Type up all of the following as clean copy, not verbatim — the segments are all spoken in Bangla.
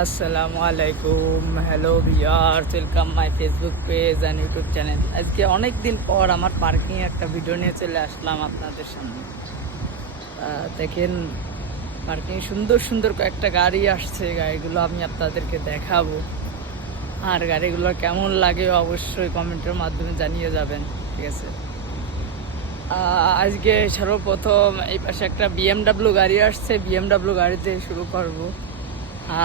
আসসালামু আলাইকুম, hello viewers, welcome my Facebook page and YouTube channel. আজকে অনেক দিন পর আমার পার্কিং একটা ভিডিও নিয়ে চলে আসলাম আপনাদের সামনে। দেখেন, পার্কিং সুন্দর সুন্দর কয়েকটা গাড়ি আসছে, গাড়িগুলো আমি আপনাদেরকে দেখাবো। আর গাড়িগুলো কেমন লাগে অবশ্যই কমেন্টের মাধ্যমে জানিয়ে যাবেন, ঠিক আছে? আজকে সর্বপ্রথম এই পাশে একটা বিএমডাব্লিউ গাড়ি আসছে, বিএমডাব্লিউ গাড়িতে শুরু করব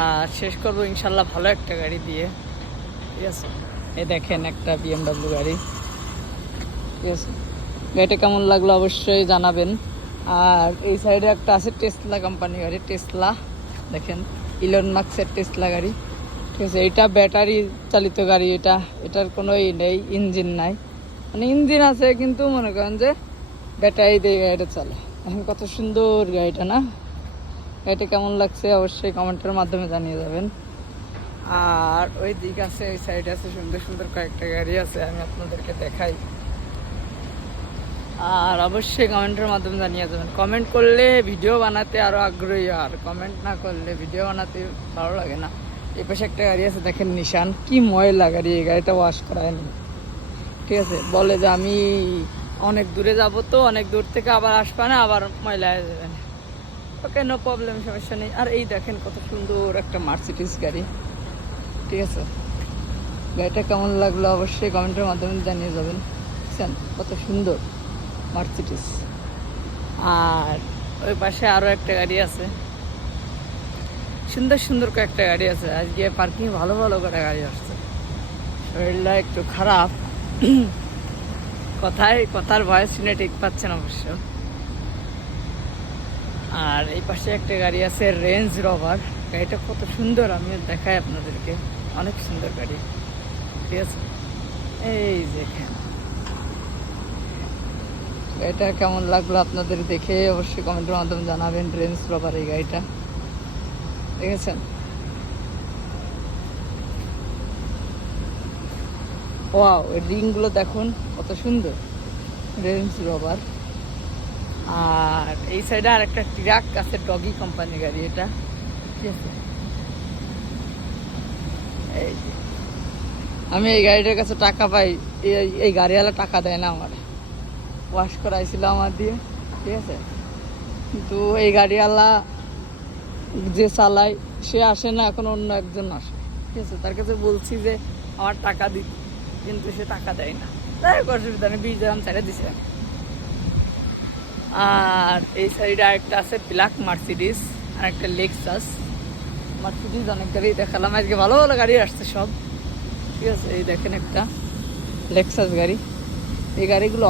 আর শেষ করবো ইনশাল্লাহ ভালো একটা গাড়ি দিয়ে, ঠিক আছে? এই দেখেন একটা বিএমডাব্লিউ গাড়ি, ঠিক আছে? গাড়িটা কেমন লাগলো অবশ্যই জানাবেন। আর এই সাইডে একটা আছে টেসলা কোম্পানি গাড়ি, টেসলা, দেখেন ইলন মাস্কের টেসলা গাড়ি, ঠিক আছে? এটা ব্যাটারি চালিত গাড়ি, এটার কোনো নেই, ইঞ্জিন নাই, মানে ইঞ্জিন আছে কিন্তু মনে করেন যে ব্যাটারি দিয়ে গাড়িটা চলে। এখন কত সুন্দর গাড়িটা না? গাড়িটা কেমন লাগছে অবশ্যই কমেন্টের মাধ্যমে জানিয়ে যাবেন। আর ওই দিক আছে, ওই সাইডে আছে সুন্দর সুন্দর কয়েকটা গাড়ি আছে, আমি আপনাদেরকে দেখাই। আর অবশ্যই কমেন্টের মাধ্যমে জানিয়ে যাবেন। কমেন্ট করলে ভিডিও বানাতে আরও আগ্রহী, আর কমেন্ট না করলে ভিডিও বানাতে ভালো লাগে না। এই পাশে একটা গাড়ি আছে দেখেন, নিশান, কি ময়লা গাড়ি, এই গাড়িটা ওয়াশ করায়নি, ঠিক আছে? বলে যে আমি অনেক দূরে যাব, তো অনেক দূর থেকে আবার আসবে না, আবার ময়লা হয়ে যাবে। ওকে, নো প্রবলেম, সমস্যা নেই। আর এই দেখেন কত সুন্দর একটা মার্সিডিজ গাড়ি, ঠিক আছে? গাড়িটা কেমন লাগলো অবশ্যই কমেন্টের মাধ্যমে জানিয়ে যাবেন। বুঝছেন কত সুন্দর মার্সিডিজ। আর ওই পাশে আরও একটা গাড়ি আছে, সুন্দর সুন্দর কয়েকটা গাড়ি আছে। আজকে পার্কিং ভালো ভালো করে গাড়ি আসছে। শরীরটা একটু খারাপ, কথার ভয়েস শুনে ঠিক পাচ্ছেন অবশ্য। আর এই পাশে একটা গাড়ি আছে রেঞ্জ রোভার, গাড়িটা কত সুন্দর, আমি দেখাই আপনাদেরকে, অনেক সুন্দর গাড়ি, ঠিক আছে? এই দেখেন গাড়িটা কেমন লাগলো আপনাদের দেখে অবশ্যই কমেন্টের মাধ্যমে জানাবেন। রেঞ্জ রোভার এই গাড়িটা, দেখেছেন? ওয়াও, এর রিংগুলো দেখুন কত সুন্দর, রেঞ্জ রোভার। আর এই সাইডে আর একটা ট্রাক আছে, ডগি কোম্পানির গাড়ি এটা, ঠিক আছে? এই যে আমি এই গাড়িটার কাছে টাকা পাই, এই গাড়িওয়ালা টাকা দেয় না আমার, ওয়াশ করাইছিল আমার দিয়ে, ঠিক আছে? কিন্তু এই গাড়িওয়ালা যে চালায় সে আসে না, এখন অন্য একজন আসে, ঠিক আছে? তার কাছে বলছি যে আমার টাকা দিই, কিন্তু সে টাকা দেয় না। তাই অসুবিধা নেই, 20 গ্রাম ছেড়ে দিছে। আর এই সাইডে আরেকটা আছে ব্ল্যাক মার্সিডিস, আর একটা লেক্সাস। মার্সিডিস অনেক গাড়ি দেখালাম, আজকে ভালো ভালো গাড়ি আসছে সব, ঠিক আছে? এই দেখেন একটা লেক্সাস গাড়ি, এই গাড়িগুলো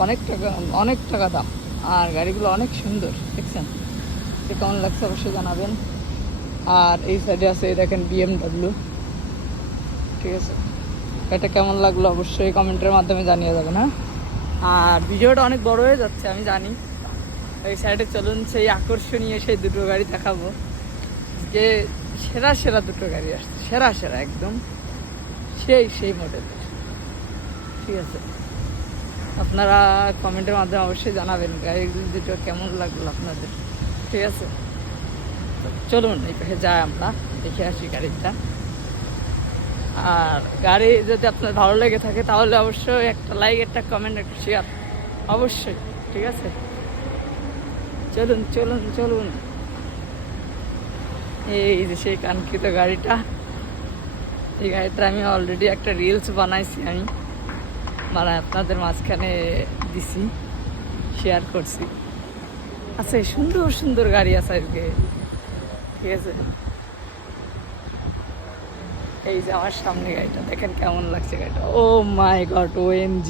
অনেক টাকা দাম, আর গাড়িগুলো অনেক সুন্দর, দেখছেন? তো কেমন লাগছে অবশ্যই জানাবেন। আর এই সাইডে আছে এই দেখেন বিএমডাব্লিউ, ঠিক আছে? এটা কেমন লাগলো অবশ্যই কমেন্টের মাধ্যমে জানিয়ে যাবেন, হ্যাঁ? আর ভিডিওটা অনেক বড় হয়ে যাচ্ছে আমি জানি। এই সাইডে চলুন সেই আকর্ষণীয় সেই দুটো গাড়ি দেখাবো, যে সেরা সেরা দুটো গাড়ি আসছে, সেরা সেরা একদম সেই মডেলের, ঠিক আছে? আপনারা কমেন্টের মাধ্যমে অবশ্যই জানাবেন গাড়ি দুটো কেমন লাগলো আপনাদের, ঠিক আছে? চলুন এই পাশে যাই, আমরা দেখে আসি গাড়িটা। আর গাড়ি যদি আপনার ভালো লেগে থাকে তাহলে অবশ্যই একটা লাইক, একটা কমেন্ট, একটা শেয়ার অবশ্যই, ঠিক আছে? চলুন চলুন চলুন, এই যে সেই কাঙ্ক্ষিত গাড়িটা। এই গাড়িটা আমি অলরেডি একটা রিলস বানাইছি, আমি আপনাদের মাঝখানে দিছি, শেয়ার করছি। আচ্ছা, সুন্দর সুন্দর গাড়ি আছে আজকে, ঠিক আছে? এই যে আমার সামনে গাড়িটা দেখেন কেমন লাগছে গাড়িটা, ও মাই গড, OMG!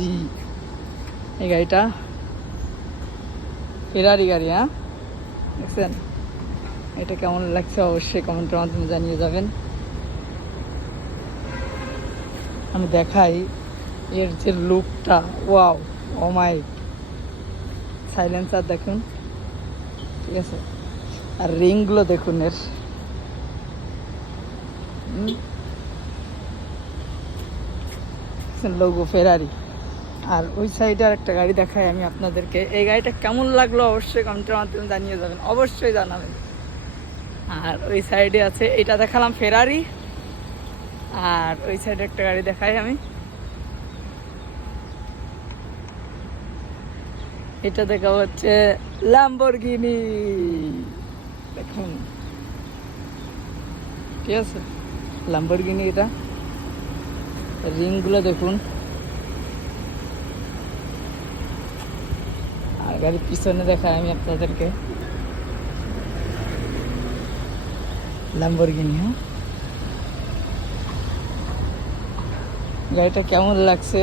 এই গাড়িটা ফেরারি গাড়ি, হ্যাঁ? দেখছেন এটা কেমন লাগছে অবশ্যই কমেন্টের মাধ্যমে জানিয়ে যাবেন। আমি দেখাই এর যে লুকটা, ওয়াও, ও মাই! সাইলেন্সার দেখুন, ঠিক আছে? আর রিংগুলো দেখুন এর, লোগো ফেরারি। আর ওই সাইডে আর একটা গাড়ি দেখাই আমি আপনাদেরকে, এই গাড়িটা কেমন লাগলো অবশ্যই কমেন্টের মাধ্যমে জানিয়ে যাবেন, অবশ্যই জানাবেন। আর ওই সাইডে আছে, এটা দেখালাম ফেরারি, আর ওই সাইডে একটা গাড়ি দেখাই আমি, এটা দেখা হচ্ছে ল্যাম্বরগিনি। দেখুন, ঠিক আছে, ল্যাম্বরগিনি। এটা রিংগুলো দেখুন, আর গাড়ির পিছনে দেখাই আমি আপনাদেরকে ল্যাম্বরগিনি। হ্যাঁ, গাড়িটা কেমন লাগছে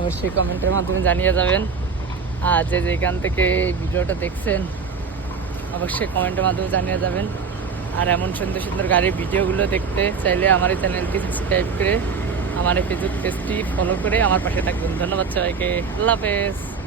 অবশ্যই কমেন্টের মাধ্যমে জানিয়ে যাবেন। আর যে যেখান থেকে এই ভিডিওটা দেখছেন অবশ্যই কমেন্টের মাধ্যমে জানিয়ে যাবেন। আর এমন সুন্দর সুন্দর গাড়ির ভিডিওগুলো দেখতে চাইলে আমার এই চ্যানেলটি সাবস্ক্রাইব করে আমার এই ফেসবুক পেজটি ফলো করে আমার পাশে থাকবেন। ধন্যবাদ সবাইকে, আল্লাহ হাফেজ।